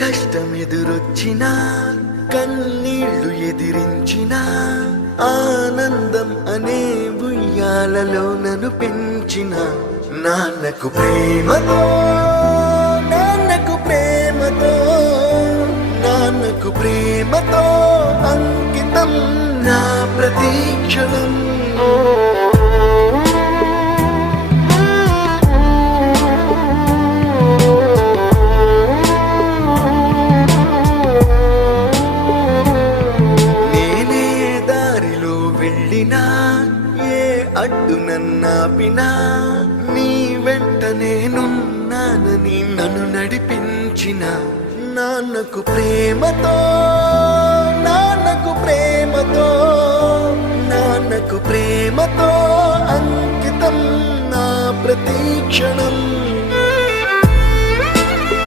కష్టమెదురొచ్చినా కన్నీళ్లు ఎదిరించిన ఆనందం అనే ఉయ్యాలలో నన్ను పెంచిన నాన్నకు ప్రేమతో నాన్నకు ప్రేమతో నాన్నకు ప్రేమతో అంకితం నా ప్రతీక్షణం. ఏ అడ్డు నన్నాపినా నీ వెంట నేనున్నానని నన్ను నడిపించిన నాన్నకు ప్రేమతో నాన్నకు ప్రేమతో నాన్నకు ప్రేమతో అంకితం నా ప్రతీక్షణం.